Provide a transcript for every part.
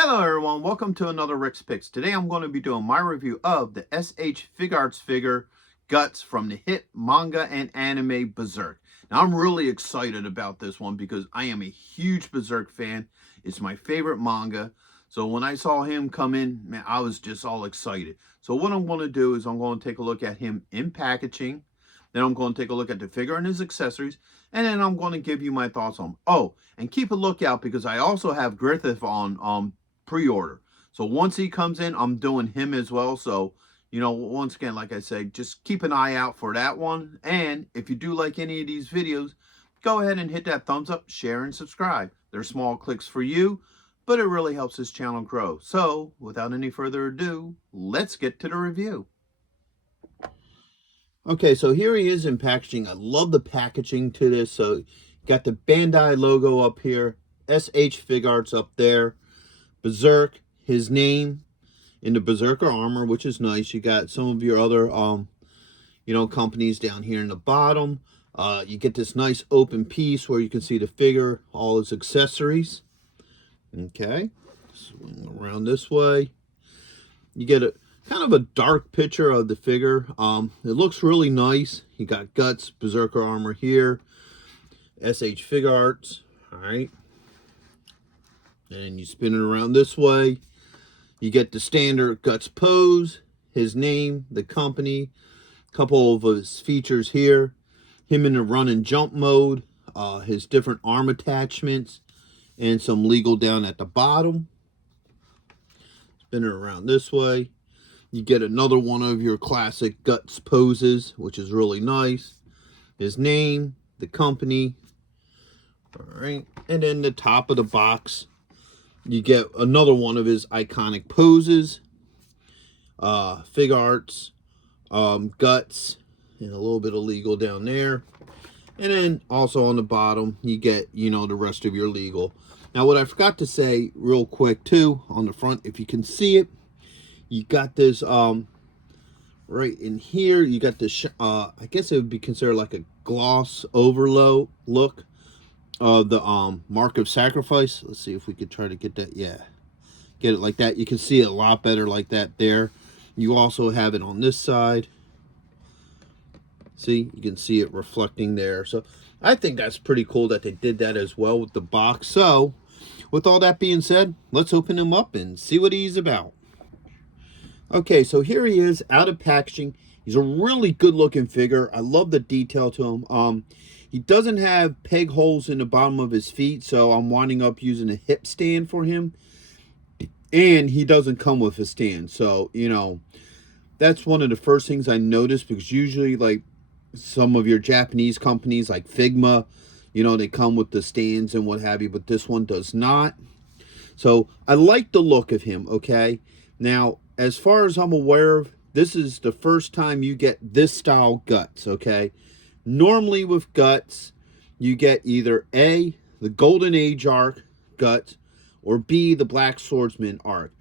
Hello everyone, welcome to another Rick's Picks. Today I'm going to be doing my review of the S.H.Figuarts figure Guts from the hit manga and anime Berserk. Now I'm really excited about this one because I am a huge Berserk fan. It's my favorite manga. So when I saw him come in, man, I was just all excited. So what I'm going to do is I'm going to take a look at him in packaging. Then I'm going to take a look at the figure and his accessories. And then I'm going to give you my thoughts on him. Oh, and keep a lookout because I also have Griffith on pre-order. So once he comes in, I'm doing him as well. So, once again, like I said, just keep an eye out for that one. And if you do like any of these videos, go ahead and hit that thumbs up, share, and subscribe. They're small clicks for you, but it really helps this channel grow. So, without any further ado, let's get to the review. Okay, so here he is in packaging. I love the packaging to this. So, got the Bandai logo up here, S.H.Figuarts up there, Berserk, his name in the Berserker armor, which is nice. You got some of your other, companies down here in the bottom. You get this nice open piece where you can see the figure, all his accessories. Okay, swing around this way. You get a kind of a dark picture of the figure. It looks really nice. You got Guts, Berserker armor here, S.H.Figuarts. All right. And you spin it around this way. You get the standard Guts pose, his name, the company, a couple of his features here, him in the run and jump mode, his different arm attachments, and some legal down at the bottom. Spin it around this way. You get another one of your classic Guts poses, which is really nice. His name, the company. All right. And then the top of the box, you get another one of his iconic poses, Figuarts, Guts, and a little bit of legal down there. And then also on the bottom, you get, the rest of your legal. Now, what I forgot to say real quick, too, on the front, if you can see it, you got this, right in here, you got this, I guess it would be considered like a gloss overload look of the mark of sacrifice. Let's see if we could try to get that. Yeah, get it like that. You can see it a lot better like that there. You also have it on this side. See, you can see it reflecting there. So I think that's pretty cool that they did that as well with the box. So with all that being said, let's open him up and see what he's about. Okay, so here he is out of packaging. He's a really good looking figure. I love the detail to him. He doesn't have peg holes in the bottom of his feet, so I'm winding up using a hip stand for him. And he doesn't come with a stand. So, that's one of the first things I noticed, because usually, like, some of your Japanese companies, like Figma, they come with the stands and what have you, but this one does not. So, I like the look of him, okay? Now, as far as I'm aware of, this is the first time you get this style Guts, okay? Normally with Guts, you get either A, the Golden Age arc Guts, or B, the Black Swordsman arc.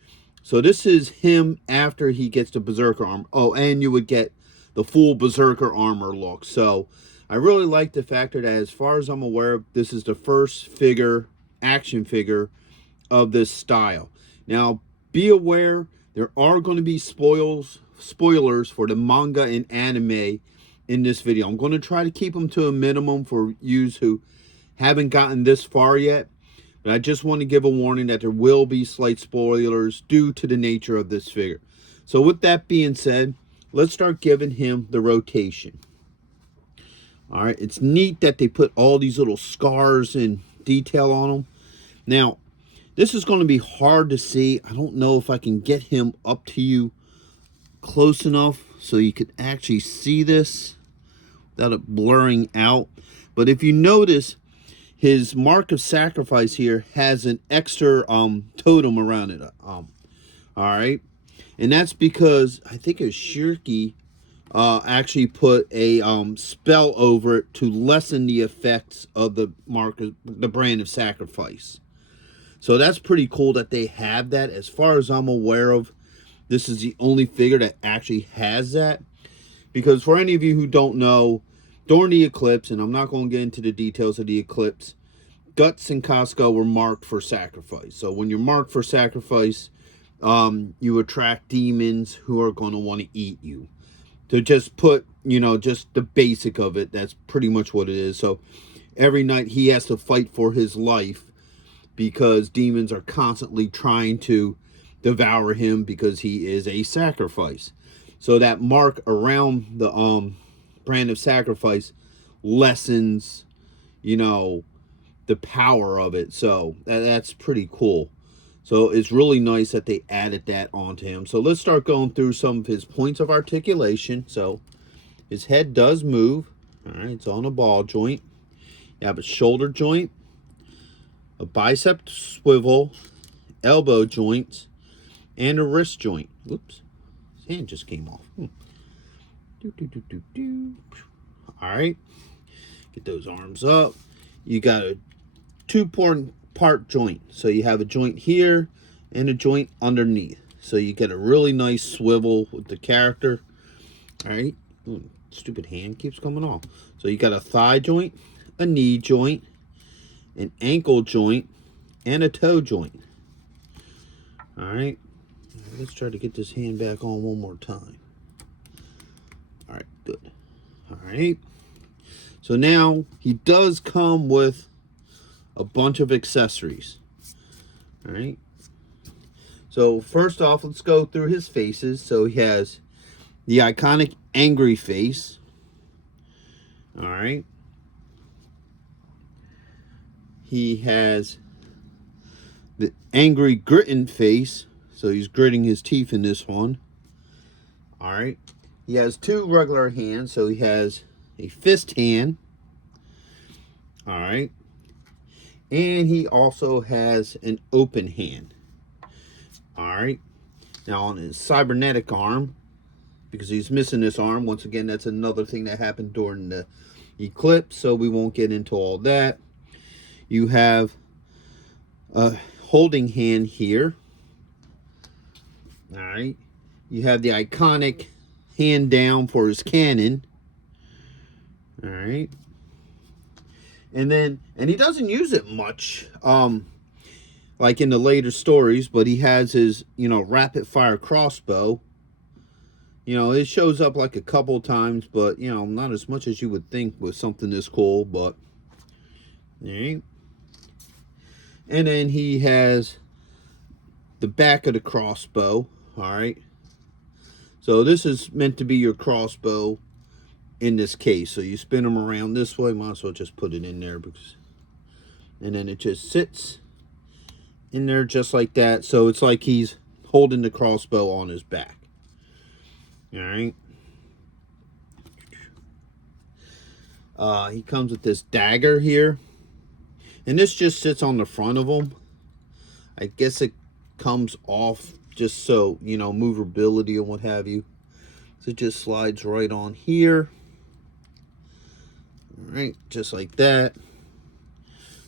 So this is him after he gets the Berserker armor. Oh, and you would get the full Berserker armor look. So I really like the factor that, as far as I'm aware, this is the first action figure of this style. Now, be aware, there are going to be spoilers for the manga and anime in this video. I'm going to try to keep them to a minimum for you who haven't gotten this far yet. But I just want to give a warning that there will be slight spoilers due to the nature of this figure. So with that being said, let's start giving him the rotation. All right, it's neat that they put all these little scars and detail on him. Now, this is going to be hard to see. I don't know if I can get him up to you close enough so you could actually see this without it blurring out. But if you notice, his mark of sacrifice here has an extra totem around it. All right, and that's because I think a Shirky actually put a spell over it to lessen the effects of the mark of the brand of sacrifice. So that's pretty cool that they have that. As far as I'm aware of, this is the only figure that actually has that. Because for any of you who don't know, during the eclipse, and I'm not going to get into the details of the eclipse, Guts and Costco were marked for sacrifice. So when you're marked for sacrifice, you attract demons who are going to want to eat you. To just put, just the basic of it, that's pretty much what it is. So every night he has to fight for his life because demons are constantly trying to devour him because he is a sacrifice. So that mark around the brand of sacrifice lessens, the power of it. So that's pretty cool. So it's really nice that they added that onto him. So let's start going through some of his points of articulation. So his head does move. All right, it's on a ball joint. You have a shoulder joint, a bicep swivel, elbow joints, and a wrist joint. Oops, his hand just came off. All right, get those arms up. You got a two-part joint. So you have a joint here and a joint underneath. So you get a really nice swivel with the character. All right. Ooh, stupid hand keeps coming off. So you got a thigh joint, a knee joint, an ankle joint, and a toe joint. All right. Let's try to get this hand back on one more time. All right, good. All right. So now he does come with a bunch of accessories. All right. So first off, let's go through his faces. So he has the iconic angry face. All right. He has the angry gritting face. So he's gritting his teeth in this one. All right. He has two regular hands. So he has a fist hand. All right. And he also has an open hand. All right. Now on his cybernetic arm, because he's missing this arm, once again, that's another thing that happened during the eclipse, so we won't get into all that. You have a holding hand here. All right. You have the iconic hand down for his cannon. All right. And he doesn't use it much, like in the later stories, but he has his, rapid fire crossbow. It shows up like a couple times, but, not as much as you would think with something this cool, but, all right. And then he has the back of the crossbow, all right. So this is meant to be your crossbow in this case. So you spin them around this way. Might as well just put it in there, and then it just sits in there just like that. So it's like he's holding the crossbow on his back. All right. He comes with this dagger here, and this just sits on the front of him. I guess it comes off just so, movability and what have you. So it just slides right on here. All right, just like that,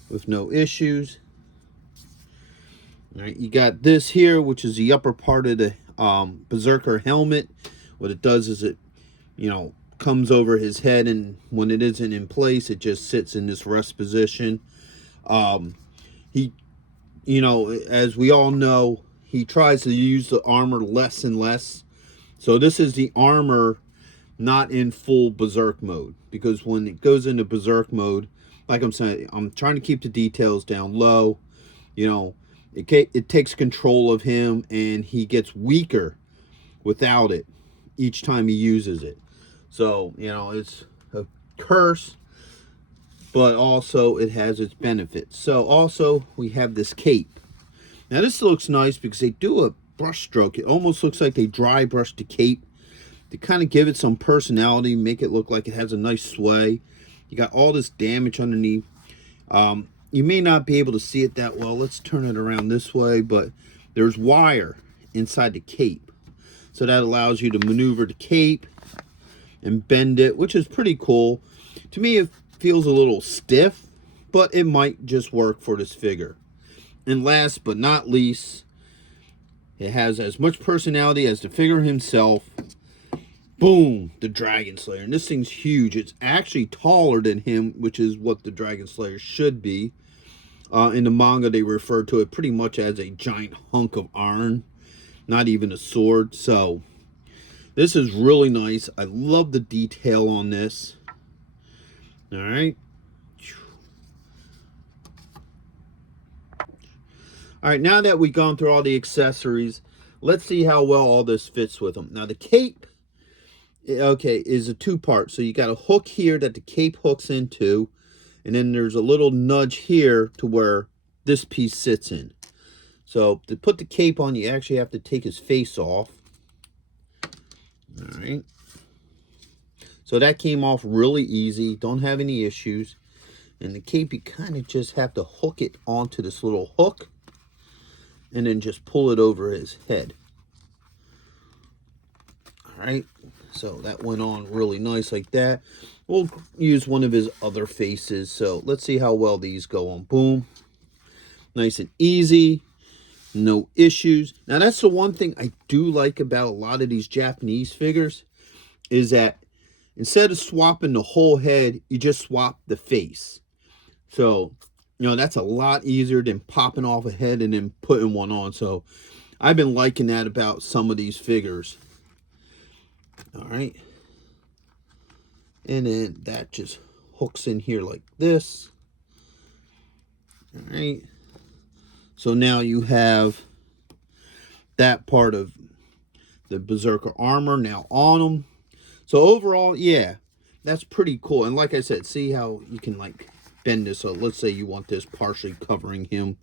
with no issues. All right, you got this here, which is the upper part of the Berserker helmet. What it does is it, comes over his head, and when it isn't in place, it just sits in this rest position. He, as we all know, he tries to use the armor less and less. So this is the armor not in full Berserk mode, because when it goes into Berserk mode, like I'm saying, I'm trying to keep the details down low. It takes control of him, and he gets weaker without it each time he uses it. So, it's a curse, but also it has its benefits. So also we have this cape. Now this looks nice because they do a brush stroke. It almost looks like they dry brush the cape to kind of give it some personality, make it look like it has a nice sway. You got all this damage underneath. You may not be able to see it that well. Let's turn it around this way, but there's wire inside the cape. So that allows you to maneuver the cape and bend it, which is pretty cool. To me, it feels a little stiff, but it might just work for this figure. And last but not least, it has as much personality as the figure himself. Boom, the Dragon Slayer. And this thing's huge. It's actually taller than him, which is what the Dragon Slayer should be. In the manga, they refer to it pretty much as a giant hunk of iron, not even a sword. So this is really nice. I love the detail on this. All right. All right, now that we've gone through all the accessories, let's see how well all this fits with them. Now, the cape, okay, is a two-part. So you got a hook here that the cape hooks into, and then there's a little nudge here to where this piece sits in. So to put the cape on, you actually have to take his face off. All right. So that came off really easy. Don't have any issues. And the cape, you kind of just have to hook it onto this little hook and then just pull it over his head. All right. So that went on really nice like that. We'll use one of his other faces. So let's see how well these go on. Boom. Nice and easy. No issues. Now, that's the one thing I do like about a lot of these Japanese figures is that instead of swapping the whole head, you just swap the face. So, you know, that's a lot easier than popping off a head and then putting one on. So, I've been liking that about some of these figures. All right. And then that just hooks in here like this. All right. So now you have that part of the Berserker armor now on him. So overall, yeah, that's pretty cool. And like I said, see how you can like bend this. So let's say you want this partially covering him.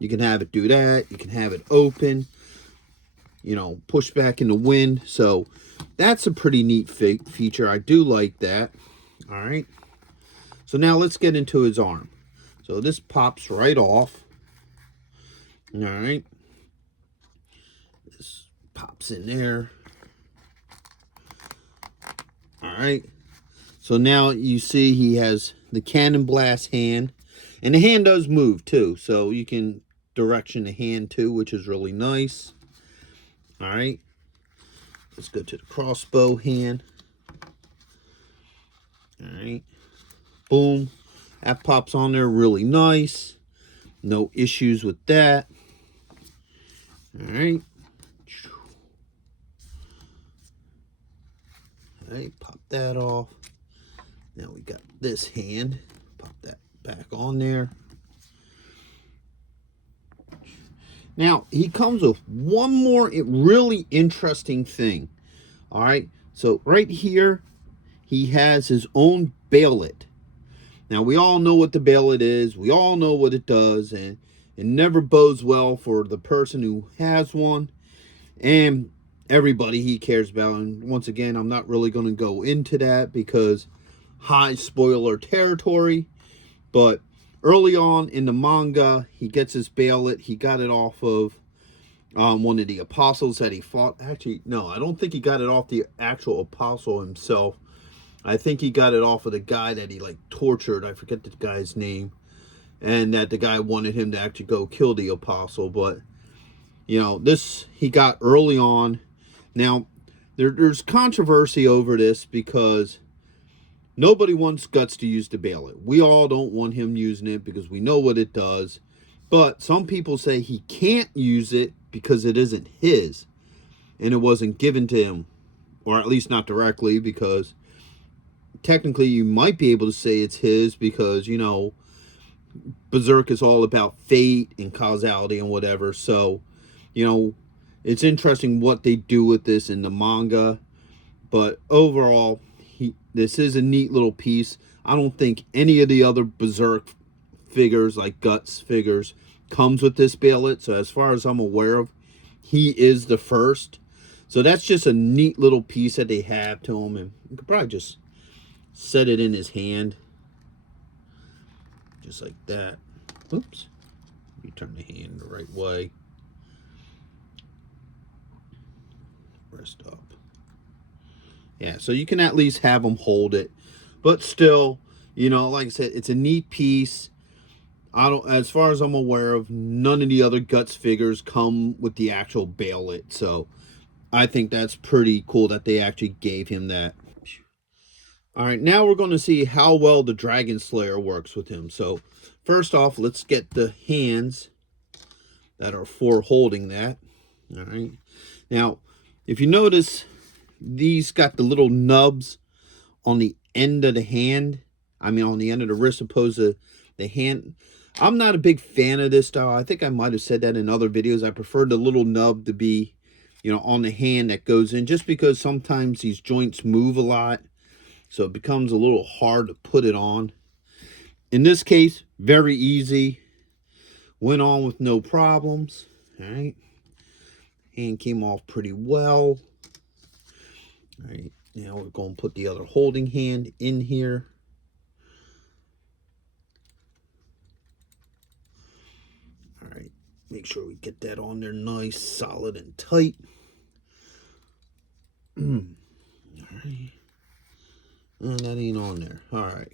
You can have it do that. You can have it open, you know, push back in the wind. So that's a pretty neat feature. I do like that. All right. So now let's get into his arm. So this pops right off. All right. This pops in there. All right. So now you see he has the cannon blast hand. And the hand does move too. So you can direction the hand too, which is really nice. All right. Let's go to the crossbow hand. All right. Boom. That pops on there really nice. No issues with that. All right. All right, pop that off. Now we got this hand. Pop that back on there. Now, he comes with one more really interesting thing. All right. So right here, he has his own bayonet. Now, we all know what the bayonet is. We all know what it does. And it never bodes well for the person who has one. And everybody he cares about. And once again, I'm not really going to go into that because high spoiler territory. But early on in the manga, he gets his bayonet. He got it off of one of the apostles that he fought. Actually, no, I don't think he got it off the actual apostle himself. I think he got it off of the guy that he like tortured. I forget the guy's name. And that the guy wanted him to actually go kill the apostle. But, you know, this he got early on. Now, there's controversy over this because nobody wants Guts to use the bayonet. We all don't want him using it because we know what it does. But some people say he can't use it because it isn't his. And it wasn't given to him. Or at least not directly, because technically you might be able to say it's his because, you know, Berserk is all about fate and causality and whatever. So, you know, it's interesting what they do with this in the manga. But overall, this is a neat little piece. I don't think any of the other Berserk figures, like Guts figures, comes with this bayonet. So as far as I'm aware of, he is the first. So that's just a neat little piece that they have to him. And you could probably just set it in his hand. Just like that. Oops. You turn the hand the right way. Rest up. Yeah, so you can at least have them hold it. But still, you know, like I said, it's a neat piece. I don't, as far as I'm aware of, none of the other Guts figures come with the actual bayonet. So I think that's pretty cool that they actually gave him that. All right, now we're going to see how well the Dragon Slayer works with him. So First off, let's get the hands that are for holding that. All right. Now, if you notice, these got the little nubs on the end of the hand. I mean, on the end of the wrist, opposed to the hand. I'm not a big fan of this style. I think I might have said that in other videos. I prefer the little nub to be, on the hand that goes in, just because sometimes these joints move a lot, so it becomes a little hard to put it on. In this case, very easy. Went on with no problems. All right. Hand came off pretty well. All right. Now we're going to put the other holding hand in here. All right. Make sure we get that on there nice, solid, and tight. All right. Oh, that ain't on there. All right.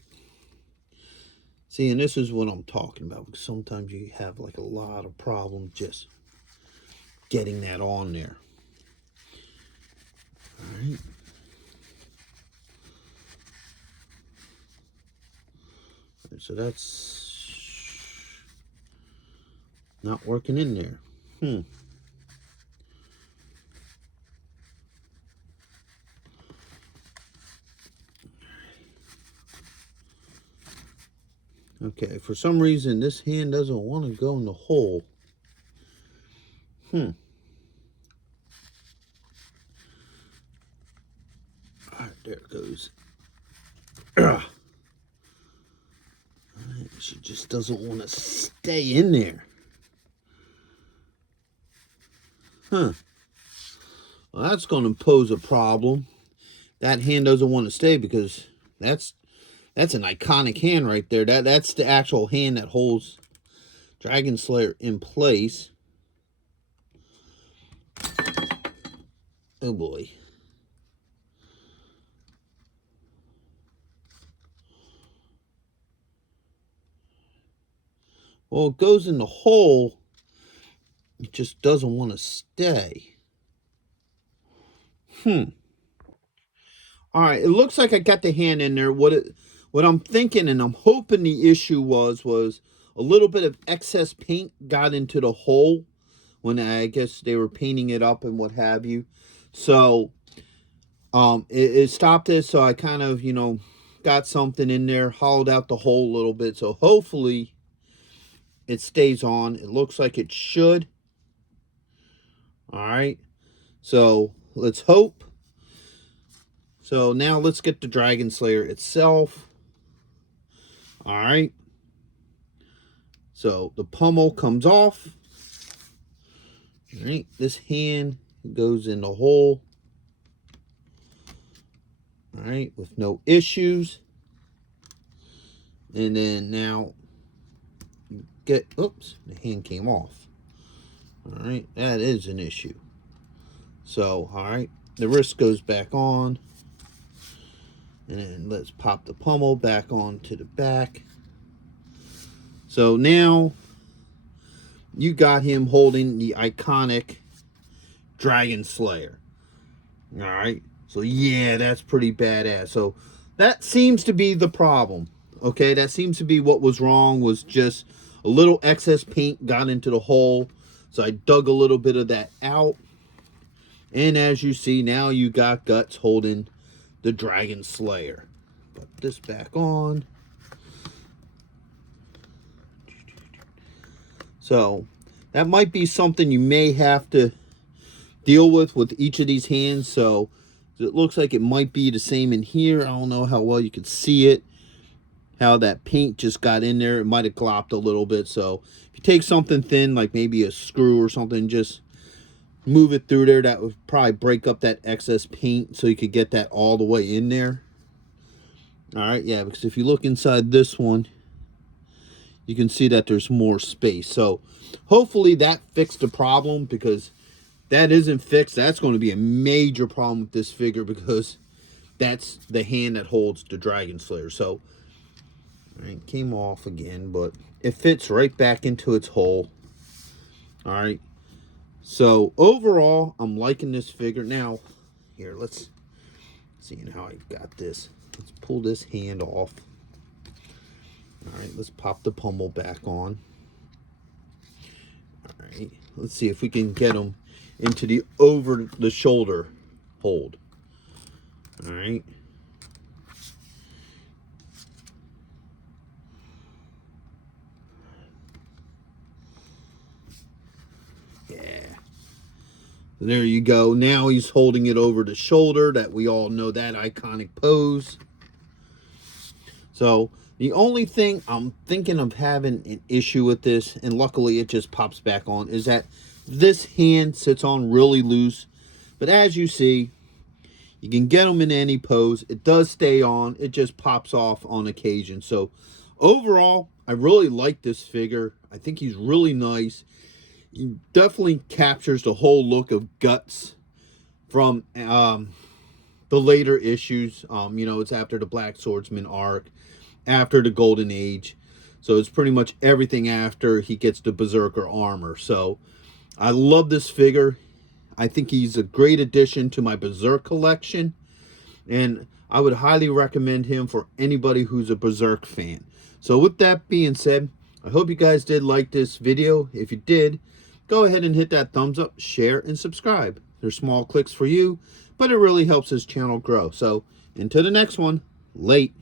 See, and this is what I'm talking about, because sometimes you have like a lot of problems just getting that on there. All right. So that's not working in there. Okay, for some reason this hand doesn't want to go in the hole. All right, there it goes. Right, she just doesn't want to stay in there. Well, that's going to pose a problem. That hand doesn't want to stay because that's an iconic hand right there. That's the actual hand that holds Dragon Slayer in place. Oh boy. Well, it goes in the hole. It just doesn't want to stay. All right, it looks like I got the hand in there. What I'm thinking and I'm hoping the issue was a little bit of excess paint got into the hole when I guess they were painting it up and what have you. So it stopped it, so I kind of, got something in there, hollowed out the hole a little bit. So hopefully it stays on. It looks like it should. All right. So let's hope. So now let's get the Dragon Slayer itself. All right. So the pommel comes off. All right. This hand goes in the hole. All right. With no issues. And then now oops, the hand came off. All right. That is an issue. So, all right. The wrist goes back on. And let's pop the pommel back onto the back. So now you got him holding the iconic Dragon Slayer. All right. So yeah, that's pretty badass. So that seems to be the problem. Okay, that seems to be what was wrong, was just a little excess paint got into the hole. So I dug a little bit of that out. And as you see, now you got Guts holding the Dragon Slayer. Put this back on. So that might be something you may have to deal with each of these hands. So it looks like it might be the same in here. I don't know how well you can see it, how that paint just got in there. It might have glopped a little bit. So if you take something thin, like maybe a screw or something, just move it through there. That would probably break up that excess paint so you could get that all the way in there. All right, yeah, because if you look inside this one, you can see that there's more space. So hopefully that fixed the problem, because that isn't fixed. That's going to be a major problem with this figure, because that's the hand that holds the Dragon Slayer. So it came off again, but it fits right back into its hole. All right. So overall, I'm liking this figure. Now, here, let's see how I got this. Let's pull this hand off. All right, let's pop the pommel back on. All right, let's see if we can get him into the over the shoulder hold. All right. Yeah. There you go. Now he's holding it over the shoulder. That we all know that iconic pose. So the only thing I'm thinking of having an issue with this, and luckily it just pops back on, is that this hand sits on really loose. But as you see, you can get them in any pose. It does stay on. It just pops off on occasion. So overall, I really like this figure. I think he's really nice. He definitely captures the whole look of Guts from the later issues. You know, it's after the Black Swordsman arc, after the Golden Age. So it's pretty much everything after he gets the Berserker armor. So I love this figure. I think he's a great addition to my Berserk collection. And I would highly recommend him for anybody who's a Berserk fan. So with that being said, I hope you guys did like this video. If you did, go ahead and hit that thumbs up, share, and subscribe. They're small clicks for you, but it really helps this channel grow. So until the next one, late.